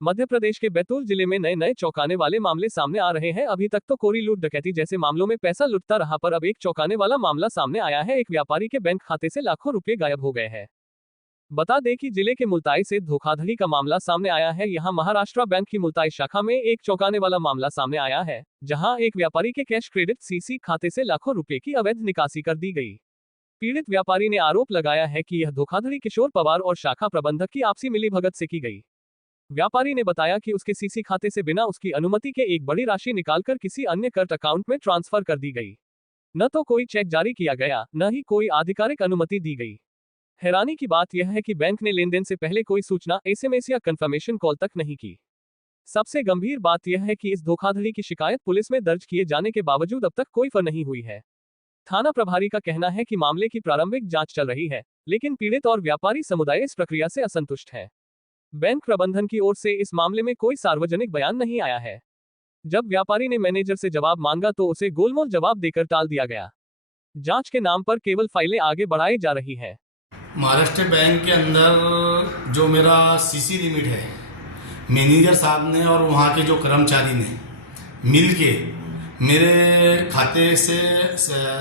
मध्य प्रदेश के बैतूल जिले में नए नए चौंकाने वाले मामले सामने आ रहे हैं। अभी तक तो कोरी लूट डकैती जैसे मामलों में पैसा लुटता रहा, पर अब एक चौंकाने वाला मामला सामने आया है। एक व्यापारी के बैंक खाते से लाखों रुपए गायब हो गए हैं। बता दें कि जिले के मुल्ताई से धोखाधड़ी का मामला सामने आया है। यहां महाराष्ट्र बैंक की मुल्ताई शाखा में एक चौंकाने वाला मामला सामने आया है, जहां एक व्यापारी के कैश क्रेडिट सीसी खाते से लाखों रुपए की अवैध निकासी कर दी गई। पीड़ित व्यापारी ने आरोप लगाया है कि यह धोखाधड़ी किशोर पवार और शाखा प्रबंधक की आपसी मिलीभगत से की गई। व्यापारी ने बताया कि उसके सीसी खाते से बिना उसकी अनुमति के एक बड़ी राशि निकालकर किसी अन्य कर्ट अकाउंट में ट्रांसफर कर दी गई। न तो कोई चेक जारी किया गया, न ही कोई आधिकारिक अनुमति दी गई। हैरानी की बात यह है कि बैंक ने लेनदेन से पहले कोई सूचना, एसएमएस या कंफर्मेशन कॉल तक नहीं की। सबसे गंभीर बात यह है कि इस धोखाधड़ी की शिकायत पुलिस में दर्ज किए जाने के बावजूद अब तक कोई फर नहीं हुई है। थाना प्रभारी का कहना है कि मामले की प्रारंभिक जांच चल रही है, लेकिन पीड़ित और व्यापारी समुदाय इस प्रक्रिया से असंतुष्ट है। बैंक प्रबंधन की ओर से इस मामले में कोई सार्वजनिक बयान नहीं आया है। जब व्यापारी ने मैनेजर से जवाब मांगा तो उसे गोलमोल जवाब देकर टाल दिया गया। जांच के नाम पर केवल फाइलें आगे बढ़ाई जा रही हैं। महाराष्ट्र बैंक के अंदर जो मेरा सीसी लिमिट है, मैनेजर साहब ने और वहाँ के जो कर्मचारी ने मिल के मेरे खाते से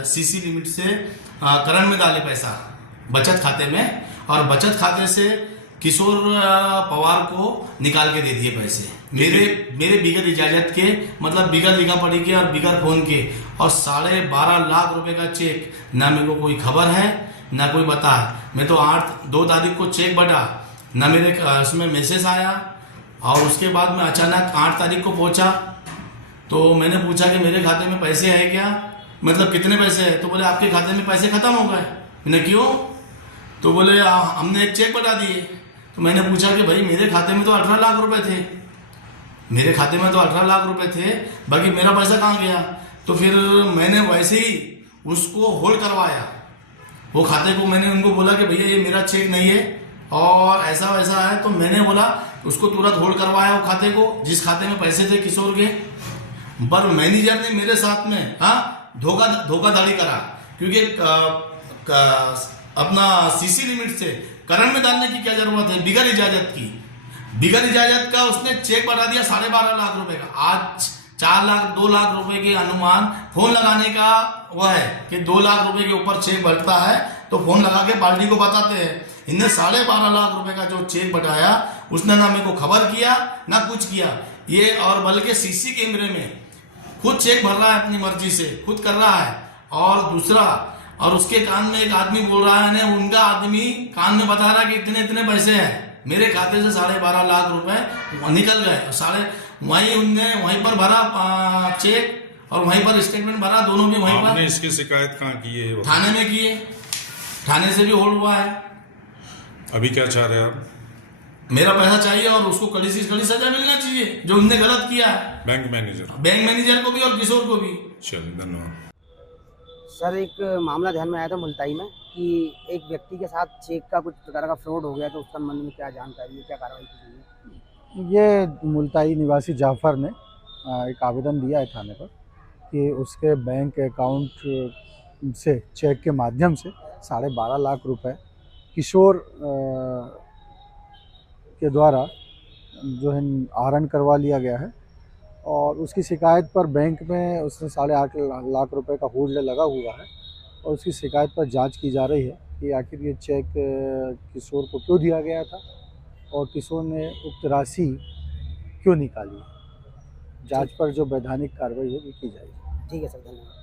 सीसी लिमिट से करंट में डाले पैसा बचत खाते में, और बचत खाते से किशोर पवार को निकाल के दे दिए पैसे मेरे बिगर इजाजत के, मतलब बिगर लिखा पढ़ी के और बिगर फोन के, और 12.5 लाख रुपए का चेक। ना मेरे को कोई खबर है, ना कोई बता है। मैं तो 2 तारीख को चेक बटा, ना मेरे उसमें मैसेज आया, और उसके बाद मैं अचानक 8 तारीख को पहुंचा तो मैंने पूछा कि मेरे खाते में पैसे है क्या, मतलब कितने पैसे है। तो बोले आपके खाते में पैसे खत्म हो गए। मैंने क्यों? तो बोले हमने एक चेक बता दिए। तो मैंने पूछा कि भाई मेरे खाते में तो 18 लाख रुपए थे, मेरे खाते में तो 18 लाख रुपए थे, बाकी मेरा पैसा कहाँ गया। तो फिर मैंने वैसे ही उसको होल्ड करवाया, वो खाते को। मैंने उनको बोला कि भैया ये मेरा चेक नहीं है और ऐसा वैसा है। तो मैंने बोला उसको तुरंत होल्ड करवाया वो खाते को, जिस खाते में पैसे थे किशोर के। पर मैनेजर ने मेरे साथ में धोखाधड़ी करा, क्योंकि अपना सीसी लिमिट से करंट में डालने की क्या जरूरत है बिगर इजाजत की। बिगर इजाजत का उसने चेक बढ़ा दिया 12.5 लाख रुपए का। आज 2 लाख रुपए के अनुमान फोन लगाने का वह है कि 2 लाख रुपए के ऊपर चेक बढ़ता है तो फोन लगा के पार्टी को बताते हैं। इनने 12.5 लाख रुपए का जो चेक बढ़ाया, उसने ना मेरे को खबर किया ना कुछ किया ये, और बल्कि सीसी कैमरे में खुद चेक भर रहा है, अपनी मर्जी से खुद कर रहा है। और दूसरा, और उसके कान में एक आदमी बोल रहा है, उनका आदमी कान में बता रहा है कि इतने इतने पैसे हैं। मेरे खाते से 12.5 लाख रुपए निकल गए। वहीं पर भरा चेक और वहीं पर स्टेटमेंट भरा, दोनों भी वहीं पर। आपने इसकी शिकायत कहाँ की है? थाने में की है, थाने से भी होल्ड हुआ है। अभी क्या चाह रहे हैं आप? मेरा पैसा चाहिए और उसको कड़ी से कड़ी सजा मिलना चाहिए जो उनने गलत किया है। बैंक मैनेजर को भी और किशोर को भी। चलिए, धन्यवाद। सर, एक मामला ध्यान में आया था मुल्ताई में कि एक व्यक्ति के साथ चेक का कुछ प्रकार का फ्रॉड हो गया, तो उस संबंध में क्या जानकारी है, क्या कार्रवाई की गई है? ये मुल्ताई निवासी जाफर ने एक आवेदन दिया है थाने पर कि उसके बैंक अकाउंट से चेक के माध्यम से 12.5 लाख रुपए किशोर के द्वारा जो है आहरण करवा लिया गया है, और उसकी शिकायत पर बैंक में उसने 8.5 लाख रुपए का होल्ड लगा हुआ है, और उसकी शिकायत पर जांच की जा रही है कि आखिर ये चेक किशोर को क्यों दिया गया था और किशोर ने उक्त राशि क्यों निकाली। जांच पर जो वैधानिक कार्रवाई होगी की जाएगी। ठीक है सर, धन्यवाद।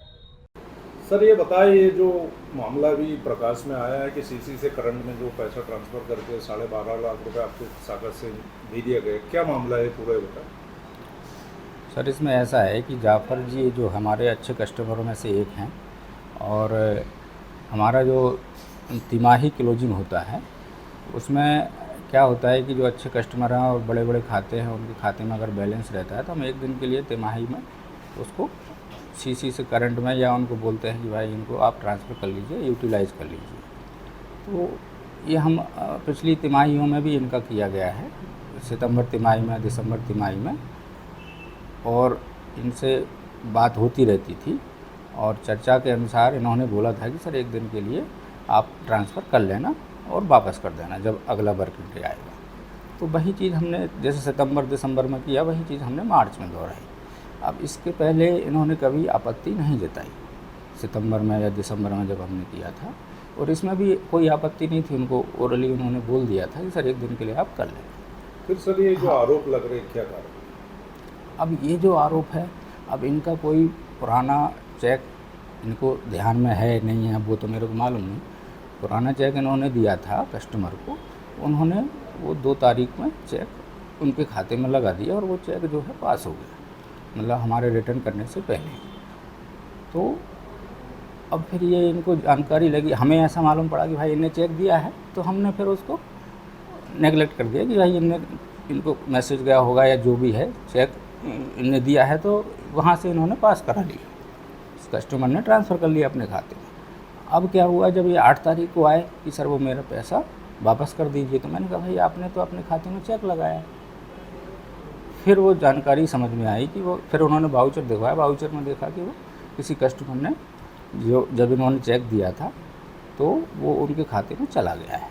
सर ये बताइए, ये जो मामला भी प्रकाश में आया है कि सीसी से करंट में जो पैसा ट्रांसफ़र करके 12.5 लाख रुपए आपके शाखा से दे दिया गया, क्या मामला है पूरा बताएं। सर, इसमें ऐसा है कि जाफ़र जी जो हमारे अच्छे कस्टमरों में से एक हैं, और हमारा जो तिमाही क्लोजिंग होता है उसमें क्या होता है कि जो अच्छे कस्टमर हैं और बड़े बड़े खाते हैं, उनके खाते में अगर बैलेंस रहता है तो हम एक दिन के लिए तिमाही में उसको सीसी से करंट में, या उनको बोलते हैं कि भाई इनको आप ट्रांसफ़र कर लीजिए, यूटिलाइज़ कर लीजिए। तो ये हम पिछली तिमाहियों में भी इनका किया गया है, सितंबर तिमाही में, दिसंबर तिमाही में, और इनसे बात होती रहती थी। और चर्चा के अनुसार इन्होंने बोला था कि सर एक दिन के लिए आप ट्रांसफ़र कर लेना और वापस कर देना जब अगला वर्किंग डे आएगा। तो वही चीज़ हमने जैसे सितंबर दिसंबर में किया, वही चीज़ हमने मार्च में दोहराई। अब इसके पहले इन्होंने कभी आपत्ति नहीं जताई, सितंबर में या दिसंबर में जब हमने किया था, और इसमें भी कोई आपत्ति नहीं थी। उनको ओरली उन्होंने बोल दिया था कि सर 1 दिन के लिए आप कर लें। फिर सर ये जो आरोप लग रहे हैं क्या कारण? अब ये जो आरोप है, अब इनका कोई पुराना चेक इनको ध्यान में है नहीं है वो तो मेरे को मालूम नहीं। पुराना चेक इन्होंने दिया था कस्टमर को, उन्होंने वो 2 तारीख में चेक उनके खाते में लगा दिया और वो चेक जो है पास हो गया, मतलब हमारे रिटर्न करने से पहले। तो अब फिर ये इनको जानकारी लगी, हमें ऐसा मालूम पड़ा कि भाई इन्हें चेक दिया है, तो हमने फिर उसको नेगलेक्ट कर दिया कि भाई इनको मैसेज गया होगा या जो भी है, चेक इनने दिया है तो वहाँ से इन्होंने पास करा लिया, कस्टमर ने ट्रांसफ़र कर लिया अपने खाते में। अब क्या हुआ, जब ये 8 तारीख को आए कि सर वो मेरा पैसा वापस कर दीजिए, तो मैंने कहा भाई आपने तो अपने खाते में चेक लगाया। फिर वो जानकारी समझ में आई कि वो, फिर उन्होंने वाउचर दिखवाया, वाउचर में देखा कि वो किसी कस्टमर ने जो जब इन्होंने चेक दिया था तो वो उनके खाते में चला गया है।